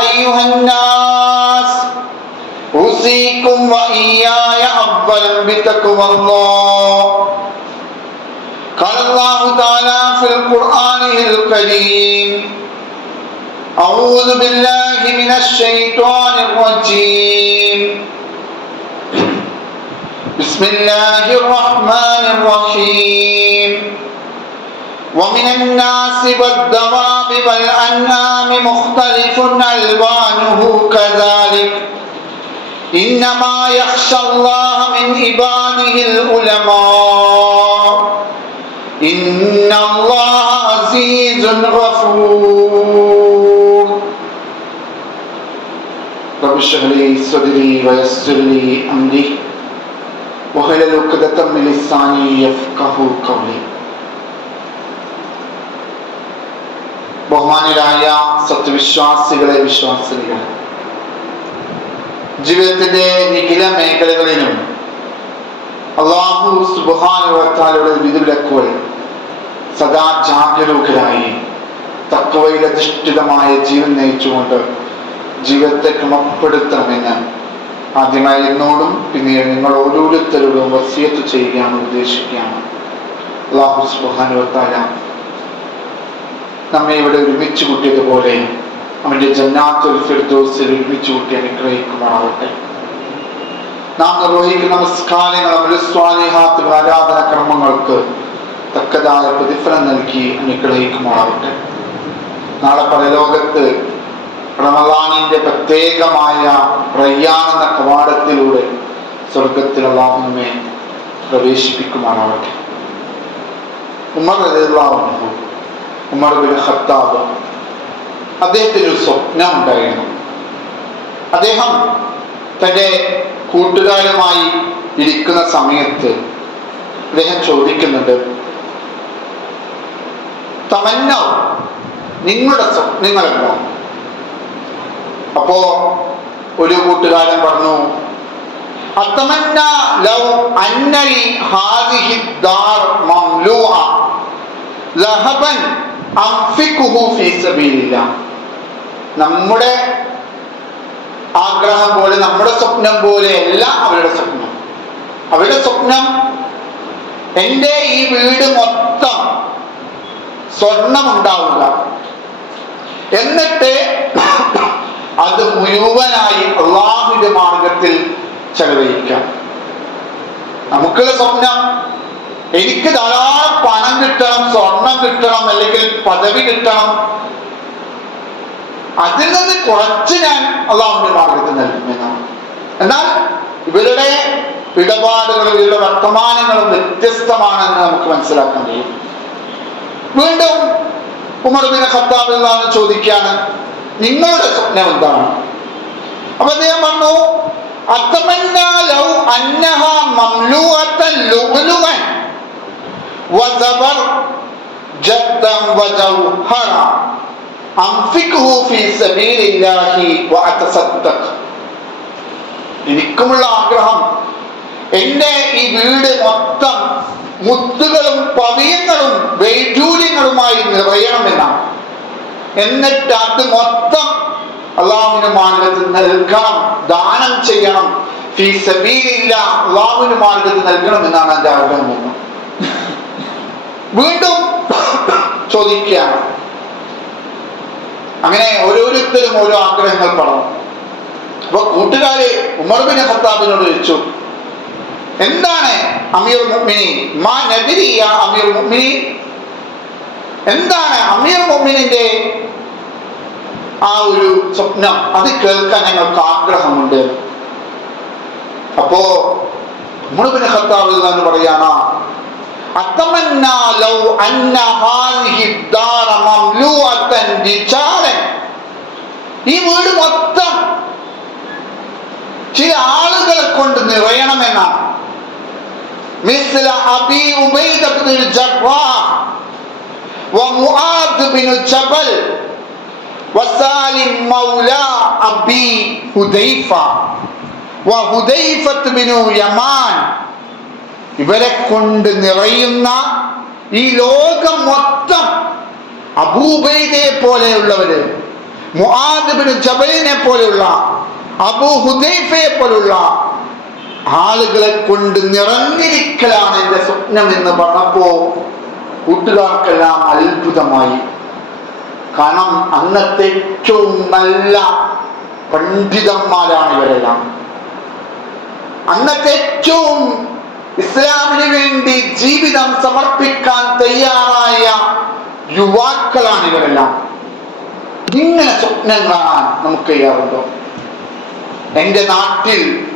أيها الناس أوصيكم وإياي أولا بتقوى الله. قال الله تعالى في القرآن الكريم أعوذ بالله من الشيطان الرجيم. بسم الله الرحمن الرحيم. ومن الناس والدواب والأنعام مختلف ألوانه كذلك. إنما يخشى الله من عباده العلماء. إن الله عزيز غفور. رب اشرح لي صدري ويسر لي أمري. وحلل عقدة من لساني يفقه قولي. ബഹുമാനരായ സത്യവിശ്വാസികളെ വിശ്വാസികളെ. ജീവിതത്തിന്റെ നിഖില മേഖലകളിലും അള്ളാഹു സുബാനുവത്താലുള്ള വിധിവിലക്കുകൾ സദാ ജാഗരൂകരായി തത്വയിലധിഷ്ഠിതമായ ജീവൻ നയിച്ചുകൊണ്ട് ജീവിതത്തെ ക്രമപ്പെടുത്തണമെന്ന് ആദ്യമായി എന്നോടും പിന്നീട് നിങ്ങൾ ഓരോരുത്തരോടും വസിയത്ത് ചെയ്യുകയാണ് ഉദ്ദേശിക്കുകയാണ്. അള്ളാഹു സുബാനുവത്താല നമ്മെ ഇവിടെ ഒരുമിച്ച് കൂട്ടിയതുപോലെ അവന്റെ ജന്നാത്തുൽ ഫിർദോസിൽ ഒരുമിച്ച് കൂട്ടി അനുഗ്രഹിക്കുമാറാവട്ടെ. നാം നിർവഹിക്കുന്ന നമസ്കാരങ്ങൾ അവരുടെ അമലുസ്വാലിഹാത്തുകൾ ആരാധന കർമ്മങ്ങൾക്ക് തക്കതായ പ്രതിഫലം നൽകി അനുഗ്രഹിക്കുമാറാവട്ടെ. നാളെ പരലോകത്ത് റമദാനിന്റെ പ്രത്യേകമായ റയ്യാൻ എന്ന കവാടത്തിലൂടെ സ്വർഗത്തിൽ അള്ളാഹു പ്രവേശിപ്പിക്കുമാറാവട്ടെ. ഉമ്മ അൻഹു ഉമർ ബിൻ ഖത്താബ്. അദ്ദേഹത്തിന് ഒരു സ്വപ്നം ഉണ്ടായിരുന്നു. അദ്ദേഹം തന്റെ കൂട്ടുകാരുമായി ഇരിക്കുന്ന സമയത്ത് അദ്ദേഹം ചോദിക്കുന്നുണ്ട് തമന്ന നിങ്ങളുടെ സ്വപ്നങ്ങൾ എന്നോ അപ്പോ ഒരു കൂട്ടുകാരൻ പറഞ്ഞു അത്തമന്ന ലൗ അന്നലി ഹാദിഹി ദാർ മംലൂഅ ലഹബൻ നമ്മുടെ ആഗ്രഹം പോലെ നമ്മുടെ സ്വപ്നം പോലെ പോലെയല്ല അവരുടെ സ്വപ്നം. അവരുടെ സ്വപ്നം എന്റെ ഈ വീട് മൊത്തം സ്വർണം ഉണ്ടാവുക എന്നിട്ട് അത് മുഴുവനായി അള്ളാഹുവിന്റെ മാർഗത്തിൽ ചെലവഴിക്കാം. നമുക്കുള്ള സ്വപ്നം എനിക്ക് ധാരാളം പണം കിട്ടണം സ്വർണം കിട്ടണം അല്ലെങ്കിൽ പദവി കിട്ടണം. അതിൽ നിന്ന് കുറച്ച് ഞാൻ അള്ളാഹുവിന്റെ മാർഗത്തിൽ നൽകുമെന്നാണ് എന്നാൽ ഇവരുടെ ഇടപാടുകളും ഇവരുടെ വർത്തമാനങ്ങളും വ്യത്യസ്തമാണെന്ന് നമുക്ക് മനസ്സിലാക്കാൻ കഴിയും. വീണ്ടും ഉമർ ബിൻ ഖത്താബ് എന്നാണ് ചോദിക്കാണ് നിങ്ങളുടെ സ്വപ്നം എന്താണ്? അപ്പൊ അദ്ദേഹം പറഞ്ഞു അത്തമന്നാലോ അന്നഹ മംലൂഅത്തൻ ലുഅ്ലുഅൻ വസബർ ജദ്ദൻ വജൗഹറ അംഫിഖ്ഹു ഫീ സബീലില്ലാഹി വഅതസദ്ദഖ് എനിക്കുമുള്ള ആഗ്രഹം എന്റെ ഈ വീട് മൊത്തം മുത്തുകളും പവിയങ്ങളും വൈഡൂര്യങ്ങളുമായി നിറയണമെന്നാണ്. എന്നിട്ട് അത് മൊത്തം അള്ളാഹുവിന് മാർഗത്തിൽ നൽകണം ദാനം ചെയ്യണം. ഫീ സബീലില്ല അള്ളാഹുവിന് മാർഗത്തിൽ നൽകണം എന്നാണ് എന്റെ ആഗ്രഹം. വീണ്ടും ചോദിക്കുകയാണ്. അങ്ങനെ ഓരോരുത്തരും ഓരോ ആഗ്രഹങ്ങൾ പറഞ്ഞു. അപ്പൊ കൂട്ടുകാരെ ഉമർബിന് ഖത്താബിനോട് ചോദിച്ചു എന്താണ് അമീർ മുഅ്മിനി മാ നബിരി അമീർ മുഅ്മിനി എന്താണ് അമീർ മുഅ്മിനിന്റെ ആ ഒരു സ്വപ്നം? അത് കേൾക്കാൻ ഞങ്ങൾക്ക് ആഗ്രഹമുണ്ട്. അപ്പോ ഉമർബിന് ഖത്താബ് എന്ന് പറയാണ് അത്തമന്നാ ലൗ അന്ന ഹാദിഹി ദാറ മംലൂഅത്തൻ റിജാലൻ ഈ വീട് മൊത്തം ചില ആളുകളെ കൊണ്ട് നിറയണമെന്നാണ് مثل أبي عبيدة بن الجراح ومعاذ بن جبل وسالم مولى أبي هديفة وهديفة بن يمان ഇവരെ കൊണ്ട് നിറയുന്ന ഈ ലോകം മൊത്തം അബൂബൈദയെ പോലെയുള്ളവര് മുആദിബിന് ജബലിനെ പോലെയുള്ള അബൂ ഹുദൈഫയെ പോലുള്ള ആളുകളെ കൊണ്ട് നിറഞ്ഞിരിക്കലാണ് എന്റെ സ്വപ്നം എന്ന് പറഞ്ഞപ്പോ കൂട്ടുകാർക്കെല്ലാം അത്ഭുതമായി. കാരണം അന്നത്തെ ഏറ്റവും നല്ല പണ്ഡിതന്മാരാണ് ഇവരെല്ലാം. അന്നത്തെ ഏറ്റവും ഇസ്ലാമിന് വേണ്ടി ജീവിതം സമർപ്പിക്കാൻ തയ്യാറായ യുവാക്കളാണ് ഇവരെല്ലാം. ഇങ്ങനെ സ്വപ്നം കാണാൻ നമുക്ക് കഴിയാറുണ്ടോ? എന്റെ നാട്ടിൽ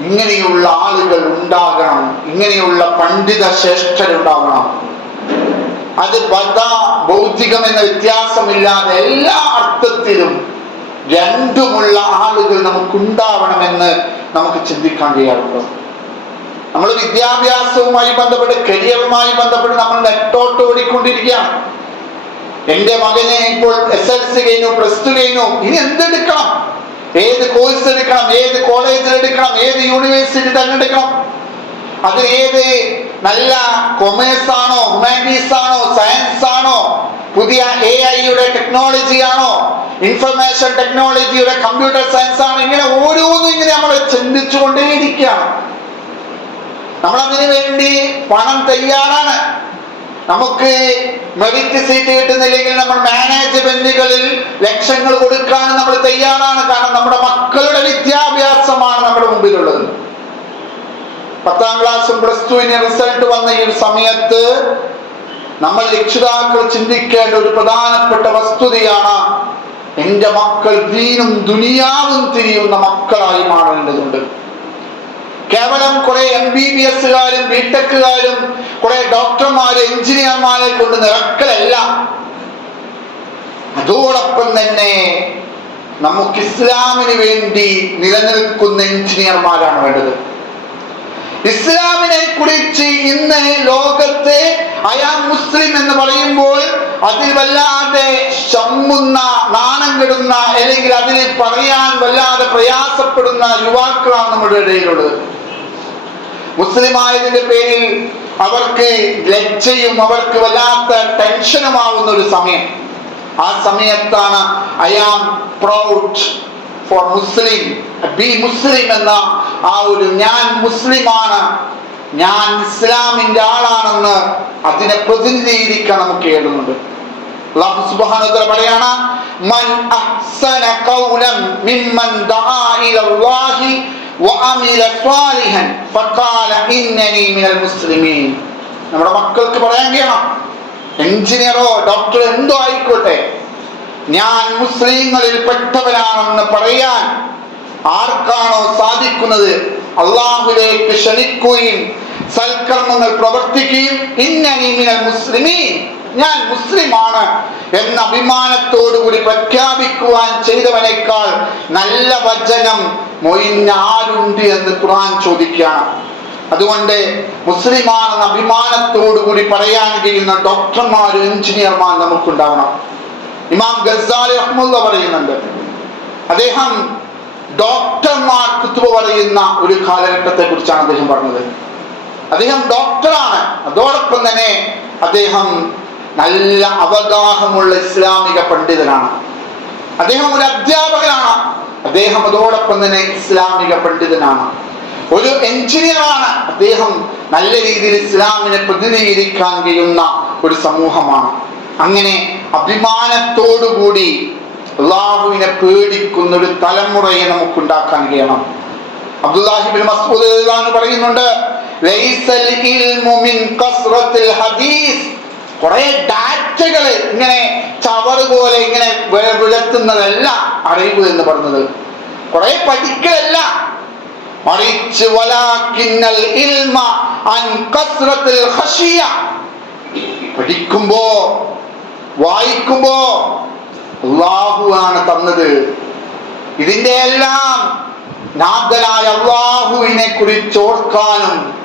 ഇങ്ങനെയുള്ള ആളുകൾ ഉണ്ടാകണം ഇങ്ങനെയുള്ള പണ്ഡിത ശ്രേഷ്ഠരുണ്ടാകണം. അത് പദ ഭൗതികം എന്ന വ്യത്യാസമില്ലാതെ എല്ലാ അർത്ഥത്തിലും രണ്ടുമുള്ള ആളുകൾ നമുക്കുണ്ടാവണമെന്ന് നമുക്ക് ചിന്തിക്കാൻ കഴിയാറുണ്ടോ? നമ്മൾ വിദ്യാഭ്യാസവുമായി ബന്ധപ്പെട്ട് കരിയറുമായി ബന്ധപ്പെട്ട് നമ്മൾ നെട്ടോട്ട് ഓടിക്കൊണ്ടിരിക്കുകയാണ്. എന്റെ മകനെ ഇപ്പോൾ എസ് എൽ സി കഴിഞ്ഞു പ്ലസ് ടു കഴിഞ്ഞു. ഇനി എന്തെടുക്കണം? ഏത് കോഴ്സ് എടുക്കണം? ഏത് കോളേജിൽ എടുക്കണം? ഏത് യൂണിവേഴ്സിറ്റി തിരഞ്ഞെടുക്കണം? അത് ഏത് നല്ല കൊമേഴ്സ് ആണോ ഹ്യൂമാനിറ്റീസ് ആണോ സയൻസ് ആണോ? പുതിയ എ ഐയുടെ ടെക്നോളജി ആണോ? ഇൻഫർമേഷൻ ടെക്നോളജിയുടെ കമ്പ്യൂട്ടർ സയൻസ് ആണോ. ഇങ്ങനെ ഓരോന്നും ഇങ്ങനെ നമ്മൾ ചിന്തിച്ചുകൊണ്ടേയിരിക്കുകയാണ് നമ്മൾ അതിനു വേണ്ടി പണം തയ്യാറാണ്. നമുക്ക് മെറിറ്റ് സീറ്റ് കിട്ടുന്നില്ലെങ്കിൽ നമ്മൾ മാനേജ്മെന്റുകളിൽ ലക്ഷങ്ങൾ കൊടുക്കാൻ നമ്മൾ തയ്യാറാണ്. കാരണം നമ്മുടെ മക്കളുടെ വിദ്യാഭ്യാസമാണ് നമ്മുടെ മുമ്പിലുള്ളത്. പത്താം ക്ലാസ്സും പ്ലസ് ടുവിന് റിസൾട്ട് വന്ന ഈ സമയത്ത് നമ്മൾ രക്ഷിതാക്കൾ ചിന്തിക്കേണ്ട ഒരു പ്രധാനപ്പെട്ട വസ്തുതയാണ് എന്റെ മക്കൾ ദീനും ദുനിയാവും തിരിയുന്ന മക്കളായി മാറേണ്ടതുണ്ട്. കേവലം കുറെ എം ബി ബി എസുകാരും ബിടെക്കുകാരും കുറെ ഡോക്ടർമാരും എഞ്ചിനീയർമാരെ കൊണ്ട് നിറക്കലല്ല. അതോടൊപ്പം തന്നെ നമുക്ക് ഇസ്ലാമിന് വേണ്ടി നിലനിൽക്കുന്ന എഞ്ചിനീയർമാരാണ് വേണ്ടത്. ഇസ്ലാമിനെ കുറിച്ച് ഇന്ന് ലോകത്തെ അയാൾ മുസ്ലിം എന്ന് പറയുമ്പോൾ അതിൽ വല്ലാതെ ചമ്മുന്ന നാണം കെടുന്ന അല്ലെങ്കിൽ അതിൽ പറയാൻ വല്ലാതെ പ്രയാസപ്പെടുന്ന യുവാക്കളാണ് നമ്മുടെ ഇടയിലുള്ളത്. മുസ്ലിം ആയതിന്റെ പേരിൽ അവർക്ക് ലജ്ജയും അവർക്ക് വല്ലാത്ത ടെൻഷനുമാവുന്ന ഒരു സമയം. ആ സമയത്താണ് I am proud for Muslim B Muslim എന്ന ആ ഒരു ഞാൻ മുസ്ലിമാണ് ഞാൻ ഇസ്ലാമിന്റെ ആളാണെന്ന് അതിനെ പ്രതിനിധീകരിക്കാൻ നമുക്ക് സുബ്ഹാനഹു തആല പറയാണ് മൻ അഹ്സന ഖൗലൻ ദആ സ്വാലിഹൻ ഫഖാല ഇന്നനി മിനൽ മുസ്ലിമീൻ. നമ്മുടെ മക്കൾക്ക് പറയാൻ കഴിയണം. എഞ്ചിനീയറോ ഡോക്ടറോ എന്തോ ആയിക്കോട്ടെ. ഞാൻ മുസ്ലിങ്ങളിൽ പെട്ടവനാണെന്ന് പറയാൻ ആർക്കാണോ സാധിക്കുന്നത്? അള്ളാഹുലേക്ക് ക്ഷണിക്കുകയും സൽക്കർമ്മങ്ങൾ പ്രവർത്തിക്കുകയും ഇന്നനി മിനൽ മുസ്ലിമീൻ ഞാൻ മുസ്ലിമാണ് എന്ന അഭിമാനത്തോടുകൂടി പ്രഖ്യാപിക്കുവാൻ ചെയ്തവനേക്കാൾ നല്ല വചനം മൊയിന് ആരുണ്ട് എന്ന് ഖുർആൻ ചോദിക്കുകയാണ്. അതുകൊണ്ട് മുസ്ലിമാണെന്ന അഭിമാനത്തോടുകൂടി പറയാൻ കഴിയുന്ന ഡോക്ടർമാരും എഞ്ചിനീയർമാരും നമുക്കുണ്ടാവണം. ഇമാം ഗസാലി റഹ്മുല്ല പറയുന്നുണ്ട് അദ്ദേഹം ഡോക്ടർമാർ കുത്തുവ പറയുന്ന ഒരു കാലഘട്ടത്തെ കുറിച്ചാണ് അദ്ദേഹം പറഞ്ഞത്. അദ്ദേഹം ഡോക്ടറാണ്. അതോടൊപ്പം തന്നെ അദ്ദേഹം നല്ല അവഗാഹമുള്ള ഇസ്ലാമിക പണ്ഡിതനാണ്. അദ്ദേഹം ഒരു അധ്യാപകനാണ്. അദ്ദേഹം അതോടൊപ്പം തന്നെ ഇസ്ലാമിക പണ്ഡിതനാണ്. ഒരു എഞ്ചിനീയറാണ് അദ്ദേഹം നല്ല രീതിയിൽ ഇസ്ലാമിനെ പ്രതിനിധീകരിക്കാൻ കഴിയുന്ന ഒരു സമൂഹമാണ്. അങ്ങനെ അഭിമാനത്തോടുകൂടി അള്ളാഹുവിനെ പേടിക്കുന്ന ഒരു തലമുറയെ നമുക്ക് ഉണ്ടാക്കാൻ കഴിയണം അബ്ദുല്ലാഹിബിൻ മസ്ഊദ് പറയുന്നുണ്ട് ലൈസൽ ഇൽമു മിൻ ഹദീസ്. കുറെ ഡാറ്റകൾ ഇങ്ങനെ ചവറ് പോലെ ഇങ്ങനെ വിളത്തുന്നതല്ല അറിവ് എന്ന് പറഞ്ഞത്. കുറെ പഠിക്കലല്ല മറിച്ച് ഇൽമ അൻ പഠിക്കുമ്പോ വായിക്കുമ്പോ അള്ളാഹു ആണ് തന്നത്. ഇതിന്റെ എല്ലാം നാഥനായ അള്ളാഹുവിനെ കുറിച്ച് ഓർക്കാനും.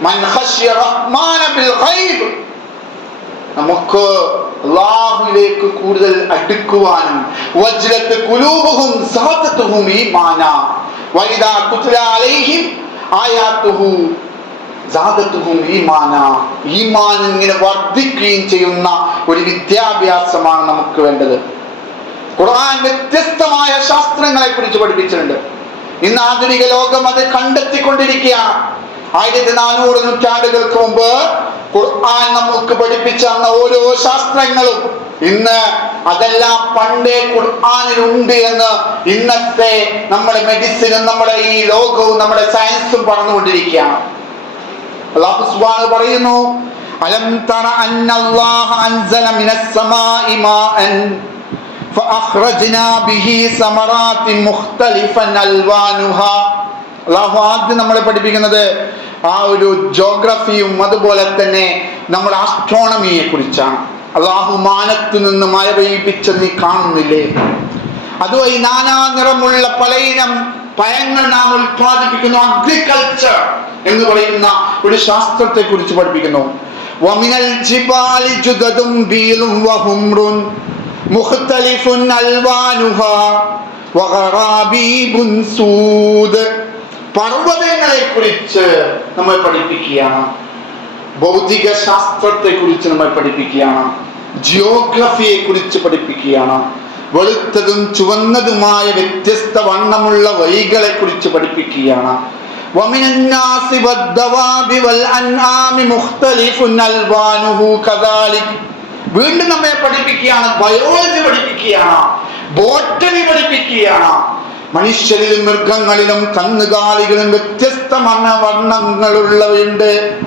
മൻ റഹ്മാന ബിൽ നമുക്ക് അള്ളാഹുവിലേക്ക് കൂടുതൽ അടുക്കുവാനും വജ്രത്ത് കുലൂബുഹും സഹത്തത്തുഹും ഈമാന. കുത്ല അലൈഹിം ആയാത്തുഹു സാദത്തുഹും ഈമാന. ഈമാൻ ഇങ്ങനെ വർദ്ധിക്കുകയും ചെയ്യുന്ന ഒരു വിദ്യാഭ്യാസമാണ് നമുക്ക് വേണ്ടത്. ഖുർആൻ വ്യത്യസ്തമായ ശാസ്ത്രങ്ങളെ കുറിച്ച് പഠിപ്പിച്ചിട്ടുണ്ട്. ഇന്ന് ആധുനിക ലോകം അത് കണ്ടെത്തിക്കൊണ്ടിരിക്കുകയാണ്. ആയിരത്തി നാനൂറ് നൂറ്റാണ്ടുകൾക്ക് മുമ്പ് ഖുർആൻ നമുക്ക് പഠിപ്പിച്ച തന്ന ഓരോ ശാസ്ത്രങ്ങളും ഇന്ന് അതെല്ലാം പണ്ടേ ഖുർആനിലുണ്ട് എന്ന് ഇന്നത്തെ നമ്മുടെ മെഡിസിനും നമ്മുടെ ഈ ലോകവും നമ്മുടെ സയൻസും പറഞ്ഞുകൊണ്ടിരിക്കുകയാണ് അല്ലാഹു സുബ്ഹാനഹു പറയുന്നു അലം തറ അന്നല്ലാഹ അൻസല മിനസ് സമാഇ മാഅൻ فأخرجنا به ثمرات مختلفا ألوانها അള്ളാഹു ആദ്യം നമ്മളെ പഠിപ്പിക്കുന്നത് ആ ഒരു ജോഗ്രഫിയും അതുപോലെ തന്നെ നമ്മുടെ ആസ്ട്രോണമിയെ കുറിച്ചാണ്. അള്ളാഹു മാനത്തു നിന്ന് മഴ പെയ്യിപ്പിച്ച നീ കാണുന്നില്ലേ? അതുവഴി നാനാ നിറമുള്ള പലയിനം പഴങ്ങൾ നാം ഉൽപ്പാദിപ്പിക്കുന്നു. അഗ്രികൾച്ചർ എന്ന് പറയുന്ന ഒരു ശാസ്ത്രത്തെ കുറിച്ച് പഠിപ്പിക്കുന്നു. വമിനൽ ജിബാലി ബീലും വഹുംറുൻ മുഖ്തലിഫുൻ അൽവാനുഹ വഗറാബീബുൻ സൂദ്. പർവതങ്ങളെ കുറിച്ച് നമ്മൾ പഠിപ്പിക്കുകയാണ്. ഭൗതിക ശാസ്ത്രത്തെ കുറിച്ച് നമ്മൾ പഠിപ്പിക്കുകയാണ്. ജിയോഗ്രഫിയെ കുറിച്ച് പഠിപ്പിക്കുകയാണ്. വെളുത്തതും ചുവന്നതുമായ വ്യത്യസ്ത വണ്ണമുള്ള വഴികളെ കുറിച്ച് പഠിപ്പിക്കുകയാണ് വീണ്ടും നമ്മെ പഠിപ്പിക്കുകയാണ്. ബയോളജി പഠിപ്പിക്കുകയാണ്. ബോട്ടണി പഠിപ്പിക്കുകയാണ്. മനുഷ്യരിലും മൃഗങ്ങളിലും കന്നുകാലികളും വ്യത്യസ്ത വർണങ്ങളുള്ളവയുണ്ട്.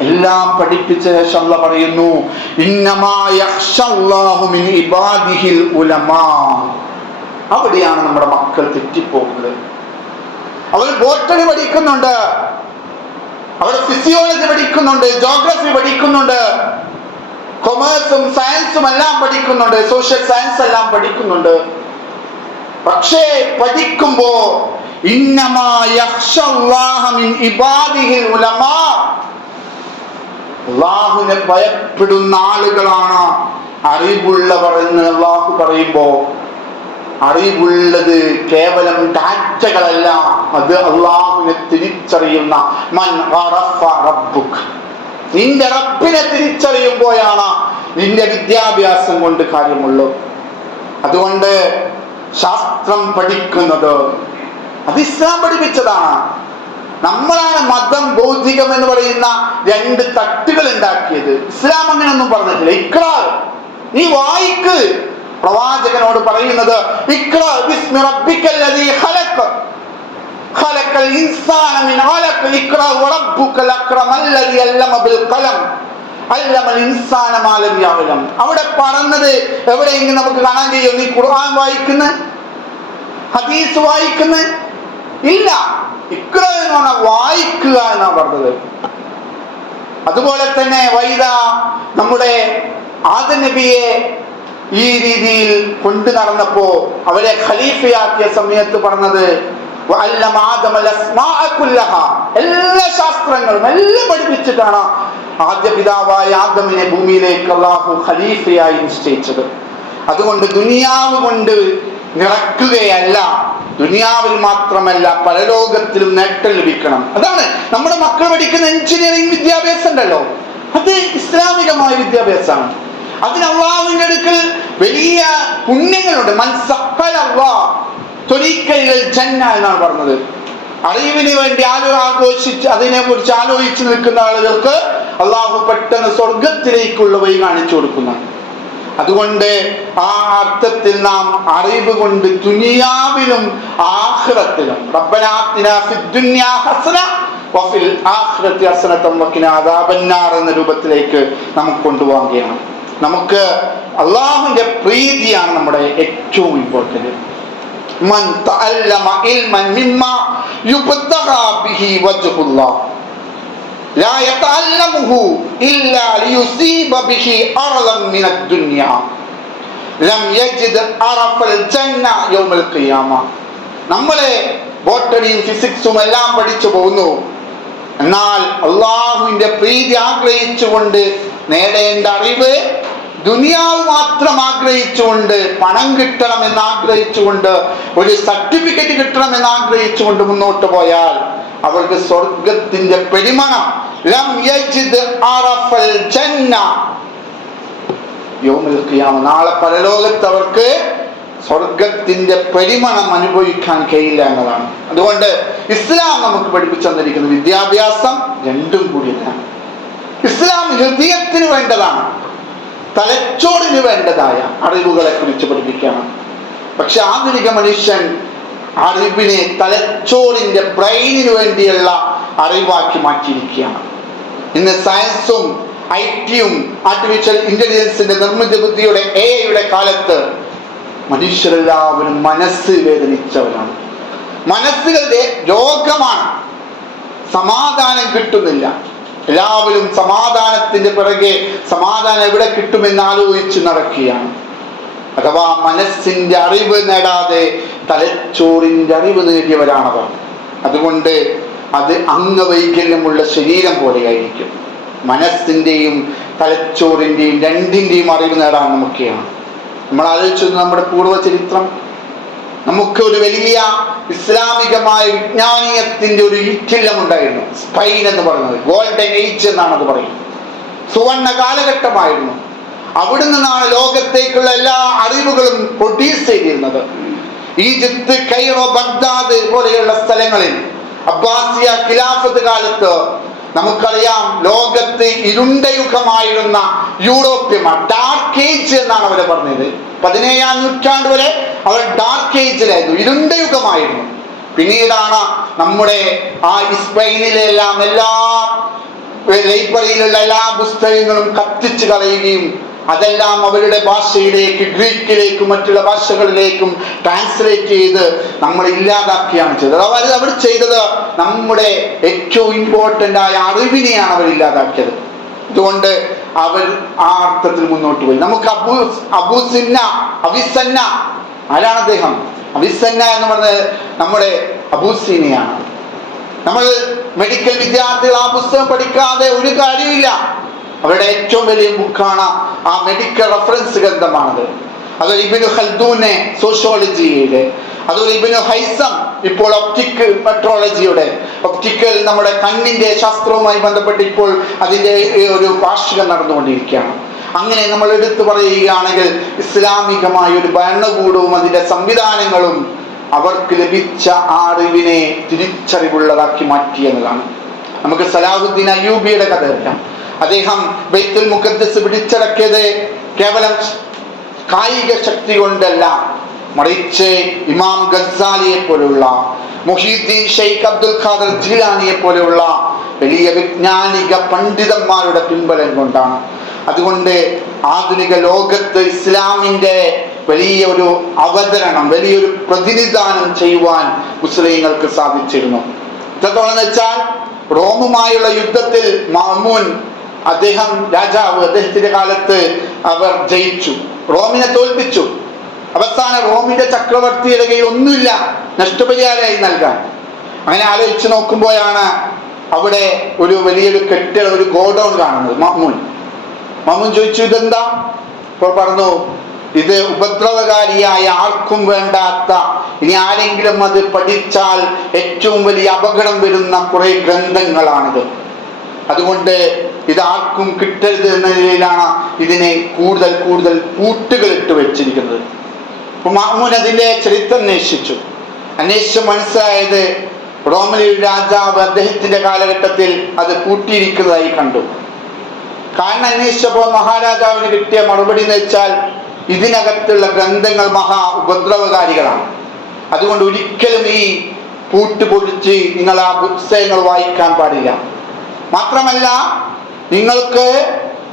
എല്ലാം പഠിപ്പിച്ച ശേഷം പറയുന്നു അവിടെയാണ് നമ്മുടെ മക്കൾ തെറ്റിപ്പോകുന്നത്. അവർ ബോട്ടണി പഠിക്കുന്നുണ്ട് അവർ ഫിസിയോളജി പഠിക്കുന്നുണ്ട് ജോഗ്രഫി പഠിക്കുന്നുണ്ട് കൊമേഴ്സും സയൻസും എല്ലാം പഠിക്കുന്നുണ്ട് സോഷ്യൽ സയൻസ് എല്ലാം പഠിക്കുന്നുണ്ട്. പക്ഷേ പഠിക്കുമ്പോ ഭയപ്പെടുന്ന ആളുകളാണ് അറിവുള്ളവർ എന്ന് അള്ളാഹു പറയുമ്പോ അറിവുള്ളത് കേവലം ഡാറ്റകളല്ല അത് അള്ളാഹുവിനെ തിരിച്ചറിയുന്ന മൻ നിന്റെ റബ്ബിനെ തിരിച്ചറിയുമ്പോഴാണ് നിന്റെ വിദ്യാഭ്യാസം കൊണ്ട് കാര്യമുള്ളൂ അതുകൊണ്ട് ശാസ്ത്രം പഠിക്കുന്നത് അത് ഇസ്ലാം പഠിപ്പിച്ചതാണ്. നമ്മളാണ് മതം ബൗദ്ധികം എന്ന് പറയുന്ന രണ്ട് തട്ടുകൾ ഉണ്ടാക്കിയത്. ഇസ്ലാം അങ്ങനെയൊന്നും പറഞ്ഞിട്ടില്ല. ഇക്ര നീ വായിക്ക്. പ്രവാചകനോട് പറയുന്നത് ഇക്ര ബിസ്മി റബ്ബിക്കല്ലദീ ഇൻസാന മിൻ ഖലഖ് ഇക്ര വറബ്ബുക്കൽ അക്രം അല്ലദീ അല്ലമ ബിൽ ഖലം അല്ലമൽ ഇൻസാന മാ ലം യഅലം അവിടെ പറഞ്ഞത് എവിടെയെങ്കിലും നമുക്ക് കാണാൻ കഴിയും. നീ ഖുർആൻ വായിക്കുന്ന? ഹദീസ് വായിക്കുന്ന? ഇല്ല. ഇക്ര എന്ന് പറഞ്ഞാൽ വായിക്കുക എന്നാണ് പറഞ്ഞത്. അതുപോലെ തന്നെ വൈദ നമ്മുടെ ആദ നബിയെ ഈ രീതിയിൽ കൊണ്ടു നടന്നപ്പോ അവരെ ഖലീഫയാക്കിയ സമയത്ത് പറഞ്ഞത് എല്ലാ ശാസ്ത്രങ്ങളും എല്ലാം പഠിപ്പിച്ചിട്ടാണ് ആദ്യ പിതാവായ ആദമിനെ ഭൂമിയിലേക്ക് അള്ളാഹു ഖലീഫയായി നിശ്ചയിച്ചത്. അതുകൊണ്ട് ദുനിയാവ് കൊണ്ട് നിറക്കുകയല്ല ദുനിയാവിൽ മാത്രമല്ല പരലോകത്തിലും നേട്ടം ലഭിക്കണം. അതാണ് നമ്മുടെ മക്കൾ പഠിക്കുന്ന എഞ്ചിനീയറിംഗ് വിദ്യാഭ്യാസം ഉണ്ടല്ലോ അത് ഇസ്ലാമികമായ വിദ്യാഭ്യാസമാണ്. അതിന് അള്ളാഹുവിന്റെ അടുക്കൽ വലിയ പുണ്യങ്ങളുണ്ട്. അള്ളാഹ് തൊലിക്കൈകൾ ജന്ന എന്നാണ് പറഞ്ഞത്. അറിവിന് വേണ്ടി ആലോ ആഘോഷിച്ച് അതിനെ കുറിച്ച് ആലോചിച്ച് നിൽക്കുന്ന ആളുകൾക്ക് അള്ളാഹു പെട്ടെന്ന് സ്വർഗത്തിലേക്കുള്ള വഴി കാണിച്ചു കൊടുക്കുന്നു. അതുകൊണ്ട് ആ അർത്ഥത്തിൽ നാം അറിവ് കൊണ്ട് ദുനിയാവിലും അദാബന്നാർ എന്ന രൂപത്തിലേക്ക് നമുക്ക് കൊണ്ടുപോവുകയാണ് നമുക്ക് അള്ളാഹുവിന്റെ പ്രീതിയാണ് നമ്മുടെ ഏറ്റവും ഇമ്പോർട്ടന്റ് മൻ തഅല്ലമ ഇൽമൻ മിമ്മ യുബ്തഗാ ബിഹി വജ്ഹുല്ലാഹ് ലാ യതഅല്ലമുഹു ഇല്ലാ ലിയുസീബ ബിഹി അർളൻ മിനദ് ദുനിയ. ലം യജിദ് അറഫൽ ജന്ന യൗമൽ ഖിയാമ. നമ്മളെ ബോട്ടണിയും ഫിസിക്സും എല്ലാം പഠിച്ചു പോകുന്നു. എന്നാൽ അള്ളാഹുവിന്റെ പ്രീതി ആഗ്രഹിച്ചുകൊണ്ട് നേടേണ്ട അറിവ് ദുനിയാവ് മാത്രം ആഗ്രഹിച്ചുകൊണ്ട് പണം കിട്ടണമെന്ന് ആഗ്രഹിച്ചുകൊണ്ട് ഒരു സർട്ടിഫിക്കറ്റ് കിട്ടണമെന്ന് ആഗ്രഹിച്ചുകൊണ്ട് മുന്നോട്ട് പോയാൽ അവർക്ക് സ്വർഗത്തിന്റെ പെരുമണം. നാളെ പരലോകത്ത് അവർക്ക് സ്വർഗത്തിന്റെ പരിമണം അനുഭവിക്കാൻ കഴിയില്ല എന്നതാണ്. അതുകൊണ്ട് ഇസ്ലാം നമുക്ക് പഠിപ്പിച്ചു തന്നിരിക്കുന്ന വിദ്യാഭ്യാസം രണ്ടും കൂടിയതാണ് ഇസ്ലാം ഹൃദയത്തിന് വേണ്ടതാണ്. തലച്ചോറിന് വേണ്ടതായ അറിവുകളെ കുറിച്ച് പഠിപ്പിക്കണം പക്ഷെ ആധുനിക മനുഷ്യൻ അറിവിനെ തലച്ചോറിന്റെ ബ്രെയിനിന് വേണ്ടിയുള്ള അറിവാക്കി മാറ്റിയിരിക്കുകയാണ്. ഇന്ന് സയൻസും ഐ ടിയും ആർട്ടിഫിഷ്യൽ ഇന്റലിജൻസിന്റെ നിർമ്മിത ബുദ്ധിയുടെ എ ഐയുടെ കാലത്ത് മനുഷ്യരെല്ലാവരും മനസ്സ് വേദനിച്ചവരാണ്. മനസ്സുകളുടെ രോഗമാണ്. സമാധാനം കിട്ടുന്നില്ല. എല്ലാവരും സമാധാനത്തിന്റെ പിറകെ സമാധാനം എവിടെ കിട്ടുമെന്ന് ആലോചിച്ച് നടക്കുകയാണ്. അഥവാ മനസ്സിന്റെ അറിവ് നേടാതെ തലച്ചോറിന്റെ അറിവ് നേടിയവരാണവർ. അതുകൊണ്ട് അത് അംഗവൈകല്യമുള്ള ശരീരം പോലെയായിരിക്കും. മനസ്സിന്റെയും തലച്ചോറിന്റെയും രണ്ടിന്റെയും അറിവ് നേടാൻ നമുക്കെയാണ്. നമ്മൾ ആലോചിച്ചത് നമ്മുടെ പൂർവ ചരിത്രം നമുക്ക് ഒരു വലിയ ഇസ്ലാമികമായ വിജ്ഞാനീയത്തിന്റെ ഒരു ഇറ്റില്ലം ഉണ്ടായിരുന്നു സ്പൈൻ എന്ന് പറയുന്നത്. ഗോൾഡൻ ഏജ് എന്നാണ് അത് പറയുന്നത്. സുവർണ കാലഘട്ടമായിരുന്നു. അവിടെ നിന്നാണ് ലോകത്തേക്കുള്ള എല്ലാ അറിവുകളും പ്രൊഡ്യൂസ് ചെയ്തിരുന്നത്. ഈജിപ്ത് കൈറോ ബഗ്ദാദ് പോലെയുള്ള സ്ഥലങ്ങളിൽ അബ്ബാസിയ ഖിലാഫത്ത് കാലത്ത് നമുക്കറിയാം ലോകത്ത് ഇരുണ്ട യുഗമായിരുന്ന യൂറോപ്യന്മാർ ഡാർക്ക് ഏജ് എന്നാണ് അവർ പറഞ്ഞത്. പതിനേഴാം നൂറ്റാണ്ട് വരെ അവർ ഡാർക്ക് ഏജിലായിരുന്നു ഇരുണ്ട യുഗമായിരുന്നു. പിന്നീടാണ് നമ്മുടെ ആ സ്പെയിനിലെ എല്ലാം ലൈബ്രറിയിലുള്ള എല്ലാ പുസ്തകങ്ങളും കത്തിച്ചു കളയുകയും അതെല്ലാം അവരുടെ ഭാഷയിലേക്ക് ഗ്രീക്കിലേക്കും മറ്റുള്ള ഭാഷകളിലേക്കും ട്രാൻസ്ലേറ്റ് ചെയ്ത് നമ്മൾ ഇല്ലാതാക്കിയാണ് ചെയ്തത്. അവർ അവർ ചെയ്തത് നമ്മുടെ ഏറ്റവും ഇമ്പോർട്ടന്റ് ആയ അറിവിനെയാണ് അവർ ഇല്ലാതാക്കിയത്. അതുകൊണ്ട് അവർ ആ അർത്ഥത്തിൽ മുന്നോട്ട് പോയി. നമുക്ക് അബൂസ് അബൂസിന്ന അവിസന്ന ആരാണ് അദ്ദേഹം? അവിസന്ന എന്ന് പറഞ്ഞത് നമ്മുടെ അബൂസീനയാണ് നമ്മൾ മെഡിക്കൽ വിദ്യാർത്ഥികൾ ആ പുസ്തകം പഠിക്കാതെ ഒരു കാര്യമില്ല അവരുടെ ഏറ്റവും വലിയ ബുക്കാണ് ആ മെഡിക്കൽ റെഫറൻസ് ഗ്രന്ഥമാണത്. അതൊരു ഇബിനു ഹൽദൂനെ സോഷ്യോളജിയുടെ അതുപോലെ ഇബിനു ഹൈസം ഇപ്പോൾ ഒപ്റ്റിക് മെട്രോളജിയുടെ ഒപ്റ്റിക്കൽ നമ്മുടെ കണ്ണിന്റെ ശാസ്ത്രവുമായി ബന്ധപ്പെട്ട് ഇപ്പോൾ അതിന്റെ ഒരു വാർഷികം നടന്നുകൊണ്ടിരിക്കുകയാണ്. അങ്ങനെ നമ്മൾ എടുത്തു പറയുകയാണെങ്കിൽ ഇസ്ലാമികമായ ഒരു ഭരണകൂടവും അതിന്റെ സംവിധാനങ്ങളും അവർക്ക് ലഭിച്ച ആ അറിവിനെ തിരിച്ചറിവുള്ളതാക്കി മാറ്റി എന്നതാണ്. നമുക്ക് സലാഹുദ്ദീൻ അയ്യൂബിയുടെ കഥ അറിയാം അദ്ദേഹം ബൈത്തുൽ മുഖദ്സ് പിടിച്ചടക്കിയത് കേവലം കായിക ശക്തി കൊണ്ടല്ല മറിച്ച് ഇമാം ഗസാലിയെ പോലുള്ള മുഹീദ്ദീൻ ഷെയ്ഖ് അബ്ദുൽ ഖാദർ ജീലാനിയെ പോലെയുള്ള വലിയ വൈജ്ഞാനിക പണ്ഡിതന്മാരുടെ പിൻബലം കൊണ്ടാണ്. അതുകൊണ്ട് ആധുനിക ലോകത്ത് ഇസ്ലാമിന്റെ വലിയ ഒരു അവതരണം വലിയൊരു പ്രതിനിധാനം ചെയ്യുവാൻ മുസ്ലിങ്ങൾക്ക് സാധിച്ചിരുന്നു. എത്രത്തോളം വെച്ചാൽ റോമുമായുള്ള യുദ്ധത്തിൽ മാമൂൻ അദ്ദേഹം രാജാവ് അദ്ദേഹത്തിന്റെ കാലത്ത് അവർ ജയിച്ചു. റോമിനെ തോൽപ്പിച്ചു. അവസാന റോമിന്റെ ചക്രവർത്തിയുടെ കയ്യിൽ ഒന്നുമില്ല. നഷ്ടപരിഹാരമായി നൽകാൻ. അങ്ങനെ ആലോചിച്ച് നോക്കുമ്പോഴാണ് അവിടെ ഒരു വലിയൊരു കെട്ടിട ഒരു ഗോഡൗൺ കാണുന്നത്. മമ്മൂൻ മമ്മൂൻ ചോദിച്ചു ഇതെന്താ? അപ്പോൾ പറഞ്ഞു ഇത് ഉപദ്രവകാരിയായ ആർക്കും വേണ്ടാത്ത ഇനി ആരെങ്കിലും അത് പഠിച്ചാൽ ഏറ്റവും വലിയ അപകടം വരുന്ന കുറെ ഗ്രന്ഥങ്ങളാണിത്. അതുകൊണ്ട് ഇത് ആർക്കും കിട്ടരുത് എന്ന നിലയിലാണ് ഇതിനെ കൂടുതൽ കൂടുതൽ പൂട്ടുകൾ ഇട്ട് വെച്ചിരിക്കുന്നത്. അപ്പൊ മാമൂൻ അതിന്റെ ചരിത്രം അന്വേഷിച്ചു. അന്വേഷിച്ച് മനസ്സിലായത് റോമലി രാജാവ് അദ്ദേഹത്തിന്റെ കാലഘട്ടത്തിൽ അത് കൂട്ടിയിരിക്കുന്നതായി കണ്ടു. കാരണം അന്വേഷിച്ചപ്പോൾ മഹാരാജാവിന് കിട്ടിയ മറുപടി എന്ന് വെച്ചാൽ ഇതിനകത്തുള്ള ഗ്രന്ഥങ്ങൾ മഹാ ഉപദ്രവകാരികളാണ്. അതുകൊണ്ട് ഒരിക്കലും ഈ പൂട്ട് പൊടിച്ച് നിങ്ങൾ ആ പുസ്തകങ്ങൾ വായിക്കാൻ പാടില്ല. മാത്രമല്ല നിങ്ങൾക്ക്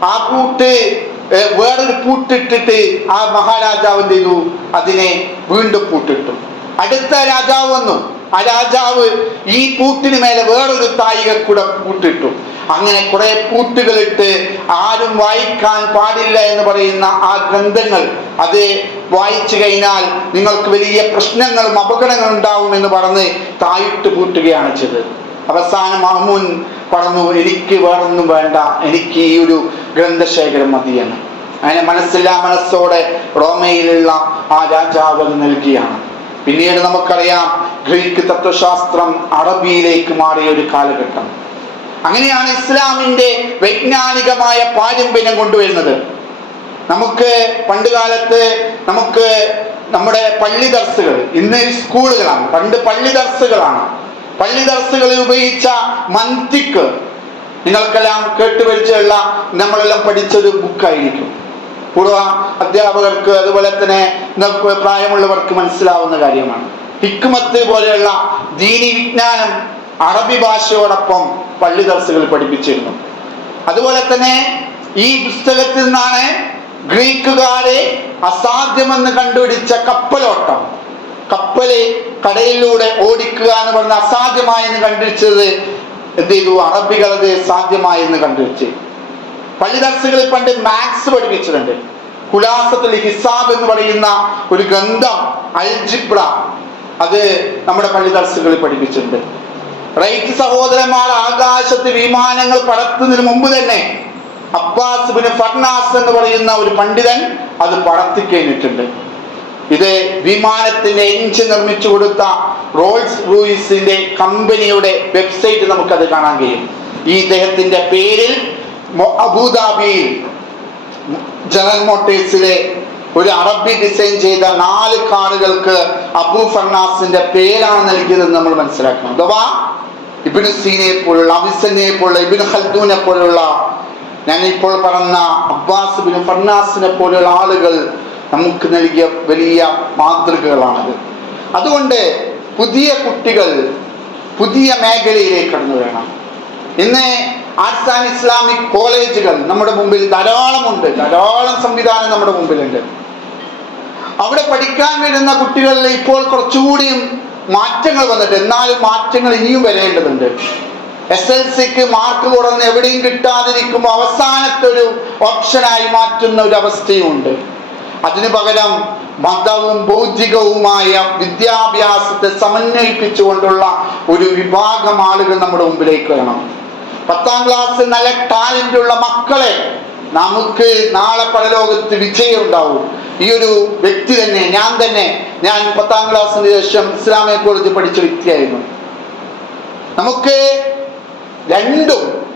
ആ പൂട്ട് ഏ, വേറൊരു പൂട്ടിട്ടിട്ട് ആ മഹാരാജാവ് എന്ത് ചെയ്തു അതിനെ വീണ്ടും പൂട്ടിട്ടു. അടുത്ത രാജാവ് വന്നു. ആ രാജാവ് ഈ പൂട്ടിന് മേലെ വേറൊരു തായിക കൂടെ പൂട്ടിട്ടു. അങ്ങനെ കുറെ പൂട്ടുകളിട്ട് ആരും വായിക്കാൻ പാടില്ല എന്ന് പറയുന്ന ആ ഗ്രന്ഥങ്ങൾ അത് വായിച്ചു കഴിഞ്ഞാൽ നിങ്ങൾക്ക് വലിയ പ്രശ്നങ്ങളും അപകടങ്ങളും ഉണ്ടാവും എന്ന് പറഞ്ഞ് തായിട്ട് പൂട്ടുകയാണ് ചെയ്തത്. അവസാനം മഹ്മൂൻ പറഞ്ഞു എനിക്ക് വേറൊന്നും വേണ്ട എനിക്ക് ഈ ഒരു ഗ്രന്ഥശേഖരം മതിയെന്ന് അങ്ങനെ മനസ്സില്ലാ മനസ്സോടെ റോമയിലുള്ള ആ രാജാവ് നൽകിയാണ്. പിന്നീട് നമുക്കറിയാം ഗ്രീക്ക് തത്വശാസ്ത്രം അറബിയിലേക്ക് മാറിയ ഒരു കാലഘട്ടം. അങ്ങനെയാണ് ഇസ്ലാമിന്റെ വൈജ്ഞാനികമായ പാരമ്പര്യം കൊണ്ടുവരുന്നത്. നമുക്ക് പണ്ട് കാലത്ത് നമുക്ക് നമ്മുടെ പള്ളി ദർസുകൾ ഇന്ന് സ്കൂളുകളാണ് പണ്ട് പള്ളി ദർസുകളാണ്. പള്ളി ഉപയോഗിച്ച മന്തിക്ക് നിങ്ങൾക്കെല്ലാം കേട്ടുപരിച്ചുള്ള നമ്മളെല്ലാം പഠിച്ചൊരു ബുക്കായിരിക്കും. പൂർവ അധ്യാപകർക്ക് അതുപോലെ തന്നെ പ്രായമുള്ളവർക്ക് മനസ്സിലാവുന്ന കാര്യമാണ്. ഹിക്മത്ത് പോലെയുള്ള ദീനി വിജ്ഞാനം അറബി ഭാഷയോടൊപ്പം പള്ളി ദർസുകൾ പഠിപ്പിച്ചിരുന്നു. അതുപോലെ തന്നെ ഈ പുസ്തകത്തിൽ നിന്നാണ് ഗ്രീക്കുകാരെ അസാധ്യമെന്ന് കണ്ടുപിടിച്ച കപ്പലോട്ടം. കപ്പൽ കടലിലൂടെ ഓടിക്കുക എന്ന് പറഞ്ഞ അസാധ്യമായെന്ന് കണ്ടിരിച്ചത് എന്ത് ചെയ്തു? അറബികൾ അത് സാധ്യമായെന്ന് കണ്ടിരിച്ച്. പള്ളി ദർസുകളിൽ പണ്ട് മാത്സ് പഠിപ്പിച്ചിട്ടുണ്ട്. കുലാസത്തിൽ ഹിസാബ് എന്ന് പറയുന്ന ഒരു ഗ്രന്ഥം അൽജിബ്ര അത് നമ്മുടെ പള്ളി പഠിപ്പിച്ചിട്ടുണ്ട്. റൈറ്റ് സഹോദരന്മാർ ആകാശത്ത് വിമാനങ്ങൾ പറത്തുന്നതിന് മുമ്പ് തന്നെ അബ്ബാസ് ബിൻ ഫർണാസ് എന്ന് പറയുന്ന ഒരു പണ്ഡിതൻ അത് പറത്തി കഴിഞ്ഞിട്ടുണ്ട്. ഇത് വിമാനത്തിന്റെ എഞ്ചിൻ നിർമ്മിച്ചു കൊടുത്ത റോൾസ് റൂയിസിന്റെ കമ്പനിയുടെ വെബ്സൈറ്റ് നമുക്കത് കാണാൻ കഴിയും. ഈ ഇദ്ദേഹത്തിന്റെ പേരിൽ അബുദാബിയിൽ ജനറൽ മോട്ടേഴ്സിലെ ഒരു അറബി ഡിസൈൻ ചെയ്ത നാല് കാറുകൾക്ക് അബു ഫർണാസിന്റെ പേരാണ് നൽകിയതെന്ന് നമ്മൾ മനസ്സിലാക്കണം. അഥവാ ഇബിന് സീനെ പോലുള്ള അവിസനെ പോലുള്ള ഇബിൻ ഖൽദൂനെ പോലുള്ള ഞാൻ ഇപ്പോൾ പറഞ്ഞ അബ്ബാസ് ബിൻ ഫർണാസിനെ പോലുള്ള ആളുകൾ നമുക്ക് നൽകിയ വലിയ മാതൃകകളാണത്. അതുകൊണ്ട് പുതിയ കുട്ടികൾ പുതിയ മേഖലയിലേക്ക് കടന്നു വേണം ഇന്ന് ആർട്സ് ഇസ്ലാമിക് കോളേജുകൾ നമ്മുടെ മുമ്പിൽ ധാരാളമുണ്ട്. ധാരാളം സംവിധാനം നമ്മുടെ മുമ്പിലുണ്ട്. അവിടെ പഠിക്കാൻ വരുന്ന കുട്ടികളിൽ ഇപ്പോൾ കുറച്ചുകൂടിയും മാറ്റങ്ങൾ വന്നിട്ട് എന്നാലും മാറ്റങ്ങൾ ഇനിയും വരേണ്ടതുണ്ട്. എസ് എൽ സിക്ക് മാർക്ക് കുറഞ്ഞ് എവിടെയും കിട്ടാതിരിക്കുമ്പോൾ അവസാനത്തെ ഒരു ഓപ്ഷനായി മാറ്റുന്ന ഒരു അവസ്ഥയുമുണ്ട്. അതിനു പകരം മതവും ബൗദ്ധികവുമായ വിദ്യാഭ്യാസത്തെ സമന്വയിപ്പിച്ചുകൊണ്ടുള്ള ഒരു വിഭാഗം ആളുകൾ നമ്മുടെ മുമ്പിലേക്ക് വേണം പത്താം ക്ലാസ് നല്ല ടാലന്റ് ഉള്ള മക്കളെ നമുക്ക് നാളെ പരലോകത്ത് വിജയം ഉണ്ടാവും ഈ ഒരു വ്യക്തി തന്നെ ഞാൻ തന്നെ ഞാൻ പത്താം ക്ലാസ്സിന് ശേഷം ഇസ്ലാമിക കോളേജിൽ പഠിച്ച വ്യക്തിയായിരുന്നു. നമുക്ക് രണ്ടും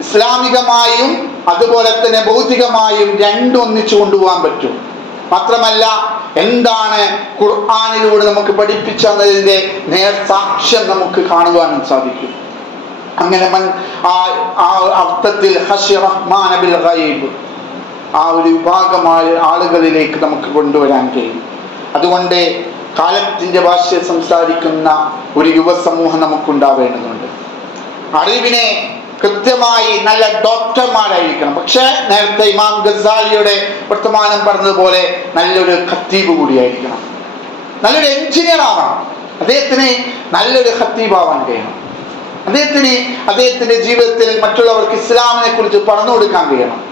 ഇസ്ലാമികമായും അതുപോലെ തന്നെ ഭൗതികമായും രണ്ടും ഒന്നിച്ചു കൊണ്ടുപോകാൻ പറ്റും. മാത്രമല്ല എന്താണ് ഖുർആാനിലൂടെ നമുക്ക് പഠിപ്പിച്ചതിന്റെ നേർ സാക്ഷ്യം നമുക്ക് കാണുവാനും സാധിക്കും. അങ്ങനെ മൻ ആ ആ അർത്ഥത്തിൽ ഹഷി റഹ്മാൻ ബിൽ ഗൈബ് ആ ഒരു വിഭാഗമായ ആളുകളിലേക്ക് നമുക്ക് കൊണ്ടുവരാൻ കഴിയും. അതുകൊണ്ട് കാലത്തിന്റെ ഭാഷയെ സംസാരിക്കുന്ന ഒരു യുവസമൂഹം നമുക്കുണ്ടാവേണ്ടതുണ്ട്. അറിവിനെ കൃത്യമായി നല്ല ഡോക്ടർമാരായിരിക്കണം. പക്ഷെ നേരത്തെ ഇമാം ഗസാലിയുടെ വർത്തമാനം പറഞ്ഞതുപോലെ നല്ലൊരു ഖത്തീബ് കൂടിയായിരിക്കണം. നല്ലൊരു എഞ്ചിനീയർ ആവണം. അദ്ദേഹത്തിന് നല്ലൊരു ഖത്തീബ് ആവാൻ കഴിയണം. അദ്ദേഹത്തിന് അദ്ദേഹത്തിന്റെ ജീവിതത്തിൽ മറ്റുള്ളവർക്ക് ഇസ്ലാമിനെ കുറിച്ച് പറഞ്ഞു കൊടുക്കാൻ കഴിയണം.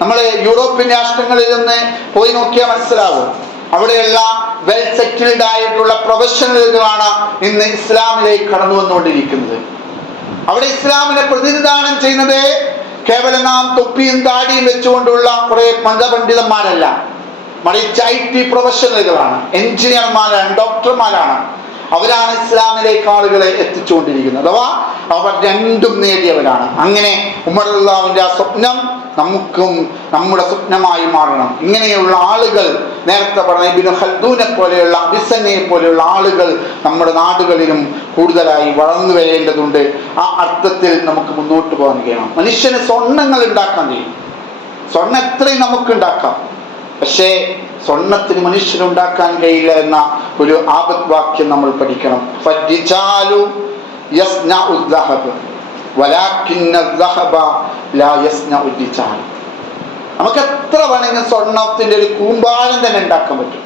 നമ്മൾ യൂറോപ്യൻ രാഷ്ട്രങ്ങളിൽ നിന്ന് പോയി നോക്കിയാൽ മനസ്സിലാവും. അവിടെയുള്ള വെൽ സെറ്റിൽഡ് ആയിട്ടുള്ള പ്രൊഫഷണലുകളാണ് ഇന്ന് ഇസ്ലാമിലേക്ക് കടന്നു വന്നുകൊണ്ടിരിക്കുന്നത് അവിടെ ഇസ്ലാമിനെ പ്രതിനിധാനം ചെയ്യുന്നത് കേവലം നാം തൊപ്പിയും താടിയും വെച്ചുകൊണ്ടുള്ള കുറെ മതപണ്ഡിതന്മാരല്ല മറിച്ച് ഐ ടി പ്രൊഫഷണലുകളാണ്. എഞ്ചിനീയർമാരാണ് ഡോക്ടർമാരാണ്. അവരാണ് ഇസ്ലാമിലേക്ക് ആളുകളെ എത്തിച്ചുകൊണ്ടിരിക്കുന്നത്. അഥവാ അവർ രണ്ടും നേടിയവരാണ്. അങ്ങനെ ഉമറുല്ലാവിന്റെ ആ സ്വപ്നം നമുക്കും നമ്മുടെ സ്വപ്നമായി മാറണം. ഇങ്ങനെയുള്ള ആളുകൾ നേരത്തെ പറഞ്ഞ ഇബിന് ഹൽദൂനെ പോലെയുള്ള അബിസനെ പോലെയുള്ള ആളുകൾ നമ്മുടെ നാടുകളിലും കൂടുതലായി വളർന്നു വരേണ്ടതുണ്ട് ആ അർത്ഥത്തിൽ നമുക്ക് മുന്നോട്ട് പോകാൻ കഴിയണം മനുഷ്യന് സ്വർണ്ണങ്ങൾ ഉണ്ടാക്കാൻ കഴിയും സ്വർണ്ണം എത്രയും നമുക്ക് ഉണ്ടാക്കാം പക്ഷേ സ്വർണത്തിന് മനുഷ്യനുണ്ടാക്കാൻ കഴിയില്ല എന്ന ഒരു ആപത് വാക്യം നമ്മൾ പഠിക്കണം ഫജ്ജിജാലു യസ്നഉ الذهب ولكن الذهب لا يصنع الرجال നമുക്ക് എത്ര വേണമെങ്കിലും സ്വർണത്തിന്റെ ഒരു കൂമ്പാരം തന്നെ ഉണ്ടാക്കാൻ പറ്റും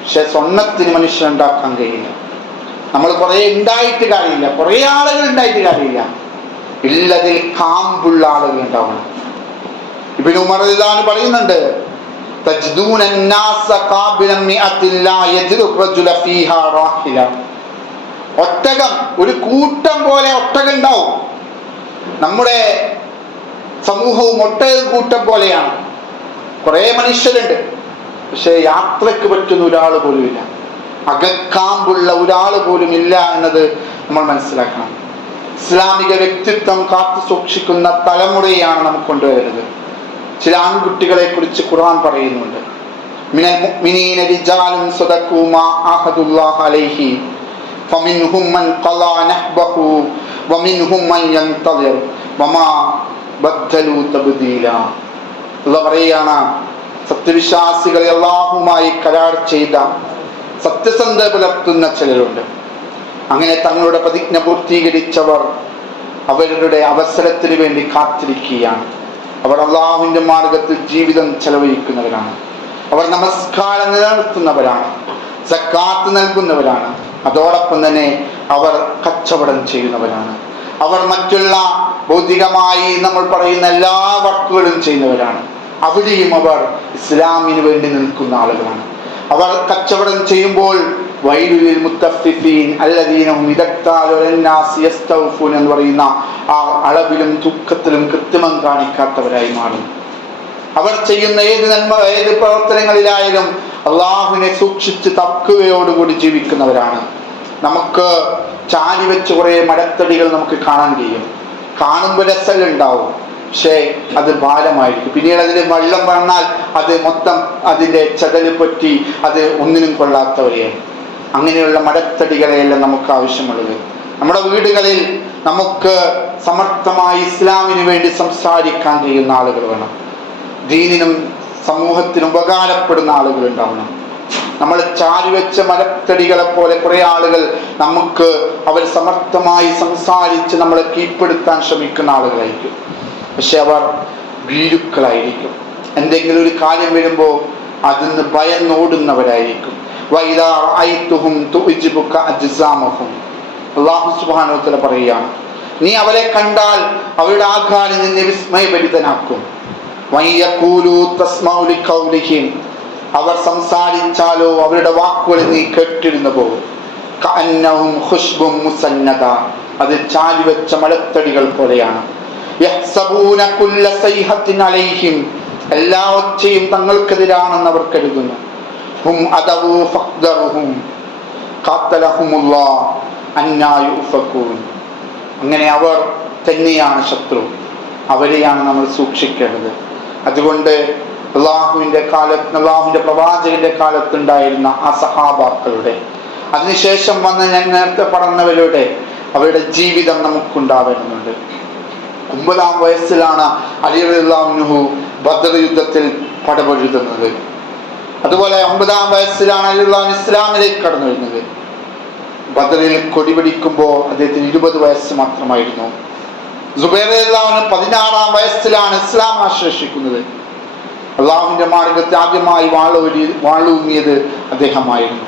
പക്ഷെ സ്വർണത്തിന് മനുഷ്യൻ ഉണ്ടാക്കാൻ കഴിയില്ല നമ്മൾ കുറെ ഉണ്ടായിട്ട് കാര്യമില്ല കുറെ ആളുകൾ ഉണ്ടായിട്ട് കാര്യമില്ല ഇല്ലതിൽ കാമ്പുള്ള ആളുകൾ ഉണ്ടാവണം ഇബിന് ഉമർ ഇതാണ് പറയുന്നുണ്ട് تجدون الناس قابلا مئة لا يجد الرجل فيها راحلة ഒട്ടകം ഒരു കൂട്ടം പോലെ ഒട്ടകം ഉണ്ടാവും നമ്മുടെ സമൂഹവും ഒട്ടേറെ കൂട്ടം പോലെയാണ്. കുറേ മനുഷ്യരുണ്ട്. പക്ഷേ യാത്രയ്ക്ക് പറ്റുന്ന ഒരാൾ പോലുമില്ല അകക്കാമ്പുള്ള ഒരാൾ പോലും ഇല്ല എന്നത് നമ്മൾ മനസ്സിലാക്കണം. ഇസ്ലാമിക വ്യക്തിത്വം കാത്തു സൂക്ഷിക്കുന്ന തലമുറയാണ് നമുക്ക് കൊണ്ടുവരുന്നത്. ചില ആൺകുട്ടികളെ കുറിച്ച് ഖുർആൻ പറയുന്നുണ്ട്. ഫമിൻഹും മൻ ഖലാ വമിൻഹും മൻ വമാ അള്ള പറയുകയാണ് സത്യവിശ്വാസികളെ അള്ളാഹുമായി കരാർ ചെയ്ത സത്യസന്ധ പുലർത്തുന്ന ചിലരുണ്ട്. അങ്ങനെ തങ്ങളുടെ പ്രതിജ്ഞ പൂർത്തീകരിച്ചവർ അവരുടെ അവസരത്തിന് വേണ്ടി കാത്തിരിക്കുകയാണ്. അവർ അള്ളാഹുവിന്റെ മാർഗത്തിൽ ജീവിതം ചെലവഴിക്കുന്നവരാണ്. അവർ നമസ്കാരം നിലനിർത്തുന്നവരാണ്. സക്കാത്ത് നൽകുന്നവരാണ്. അതോടൊപ്പം തന്നെ അവർ കച്ചവടം ചെയ്യുന്നവരാണ്. അവർ മറ്റുള്ള ഭൗതികമായി നമ്മൾ പറയുന്ന എല്ലാ വർക്കുകളും ചെയ്യുന്നവരാണ്. അവിടെയും അവർ ഇസ്ലാമിന് വേണ്ടി നിൽക്കുന്ന ആളുകളാണ്. അവർ കച്ചവടം ചെയ്യുമ്പോൾ വൈലുലിൽ മുത്തഫിഫീൻ അല്ലദീനും ഇദക്താലുലന്നാസ് യസ്തൗഫൂൻ എന്ന് പറയുന്ന ആ അളവിലും ദുഃഖത്തിലും കൃത്രിമം കാണിക്കാത്തവരായി മാറും. അവർ ചെയ്യുന്ന ഏത് നന്മ ഏത് പ്രവർത്തനങ്ങളിലായാലും അള്ളാഹുവിനെ സൂക്ഷിച്ച് തക്കുകയോടുകൂടി ജീവിക്കുന്നവരാണ്. നമുക്ക് ചാരി വെച്ച് കുറേ മരത്തടികൾ നമുക്ക് കാണാൻ കഴിയും. കാണുമ്പോൾ രസമുണ്ടാവും പക്ഷേ അത് ഭാരമായിരിക്കും പിന്നീട് അതിന് വെള്ളം വന്നാൽ അത് മൊത്തം അതിന്റെ ചതൽ പറ്റി അത് ഒന്നിനും കൊള്ളാത്തവരെയാണ്. അങ്ങനെയുള്ള മരത്തടികളെയെല്ലാം നമുക്ക് ആവശ്യമുള്ളത്. നമ്മുടെ വീടുകളിൽ നമുക്ക് സമർത്ഥമായി ഇസ്ലാമിന് വേണ്ടി സംസാരിക്കാൻ കഴിയുന്ന ആളുകൾ വേണം. ദീനിനും സമൂഹത്തിനും ഉപകാരപ്പെടുന്ന ആളുകൾ ഉണ്ടാവണം. നമ്മൾ ചാരിവെച്ച മരത്തടികളെ പോലെ കുറെ ആളുകൾ നമുക്ക് അവർ സമർത്ഥമായി സംസാരിച്ച് നമ്മളെ കീഴ്പ്പെടുത്താൻ ശ്രമിക്കുന്ന ആളുകളായിരിക്കും. പക്ഷെ അവർ ഭീരുക്കളായിരിക്കും. എന്തെങ്കിലും ഒരു കാര്യം വരുമ്പോൾ അതിന്ന് ഭയന്നോടുന്നവരായിരിക്കും വ തആല പറയുകയാണ് നീ അവരെ കണ്ടാൽ അവരുടെ ആഘാനം നിന്നെ വിസ്മയഭരിതനാക്കും. അവർ സംസാരിച്ചാലോ അവരുടെ വാക്കുകൾ നീ കേട്ടിരുന്നു പോകും. ഖുശ്ബും മുസന്നദ അത് ചാലി വെച്ച മലത്തടികൾ പോലെയാണ്. എല്ലാ ഒച്ചയും തങ്ങൾക്കെതിരാണെന്ന് അവർ കരുതുന്നു. ഹും അങ്ങനെ അവർ തന്നെയാണ് ശത്രു. അവരെയാണ് നമ്മൾ സൂക്ഷിക്കേണ്ടത്. അതുകൊണ്ട് അള്ളാഹുവിന്റെ കാലത്ത് അള്ളാഹുവിന്റെ പ്രവാചകന്റെ കാലത്തുണ്ടായിരുന്ന ആ സഹാബാക്കളുടെ. അതിനുശേഷം വന്ന് ഞാൻ നേരത്തെ പറഞ്ഞവരുടെ അവരുടെ ജീവിതം നമുക്കുണ്ടാവുന്നുണ്ട് ഒമ്പതാം വയസ്സിലാണ് അലി അള്ളാഹുനുഹു ബദർ യുദ്ധത്തിൽ പടപൊഴുതുന്നത് അതുപോലെ ഒമ്പതാം വയസ്സിലാണ് അലി അള്ളാഹു ഇസ്ലാമിലേക്ക് കടന്നു വരുന്നത്. ബദറിൽ കൊടി പിടിക്കുമ്പോൾ അദ്ദേഹത്തിന് ഇരുപത് വയസ്സ് മാത്രമായിരുന്നു. സുബൈർ പതിനാറാം വയസ്സിലാണ് ഇസ്ലാം ആശ്ലേഷിക്കുന്നത് അള്ളാഹുവിന്റെ മാർഗത്തിൽ ആദ്യമായി വാളൂരി വാളൂങ്ങിയത് അദ്ദേഹമായിരുന്നു.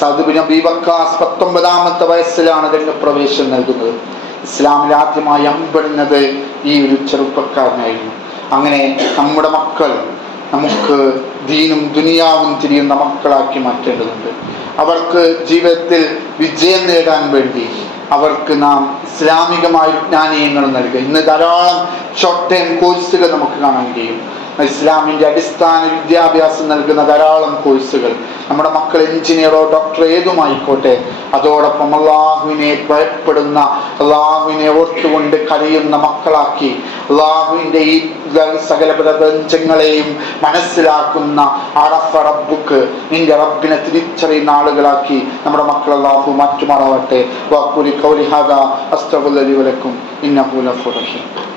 സദുബിൻ അബീബക്കാസ് പത്തൊമ്പതാമത്തെ വയസ്സിലാണ് രംഗപ്രവേശം നൽകുന്നത്. ഇസ്ലാമിൽ ആദ്യമായി അമ്പെടുന്നത് ഈ ഒരു ചെറുപ്പക്കാരനായിരുന്നു. അങ്ങനെ നമ്മുടെ മക്കൾ നമുക്ക് ദീനും ദുനിയാവും തിരിയുന്ന മക്കളാക്കി മാറ്റേണ്ടതുണ്ട്. അവർക്ക് ജീവിതത്തിൽ വിജയം നേടാൻ വേണ്ടി അവർക്ക് നാം ഇസ്ലാമികമായ വിജ്ഞാനീയങ്ങൾ നൽകുക. ഇന്ന് ധാരാളം ഷോർട്ട് ടൈം കോഴ്സുകൾ നമുക്ക് കാണാൻ കഴിയും. ഇസ്ലാമിന്റെ അടിസ്ഥാന വിദ്യാഭ്യാസം നൽകുന്ന ധാരാളം കോഴ്സുകൾ. നമ്മുടെ മക്കൾ എഞ്ചിനീയറോ ഡോക്ടറോ ഏതുമായിക്കോട്ടെ അതോടൊപ്പം അള്ളാഹുവിനെ ഭയപ്പെടുന്ന അള്ളാഹുവിനെ ഓർത്തുകൊണ്ട് കരയുന്ന മക്കളാക്കി അള്ളാഹുവിന്റെ ഈ സകല പ്രപഞ്ചങ്ങളെയും മനസ്സിലാക്കുന്ന അറഫ റബ്ബുക്ക് നിന്റെ റബ്ബിനെ തിരിച്ചറിയുന്ന ആളുകളാക്കി നമ്മുടെ മക്കൾ അള്ളാഹു മാറ്റുമാറാവട്ടെ. വാക്കുലി കൗലിഹാദ അസ്തബുലി വലക്കും. ഇന്നഹുലഫുറഹീം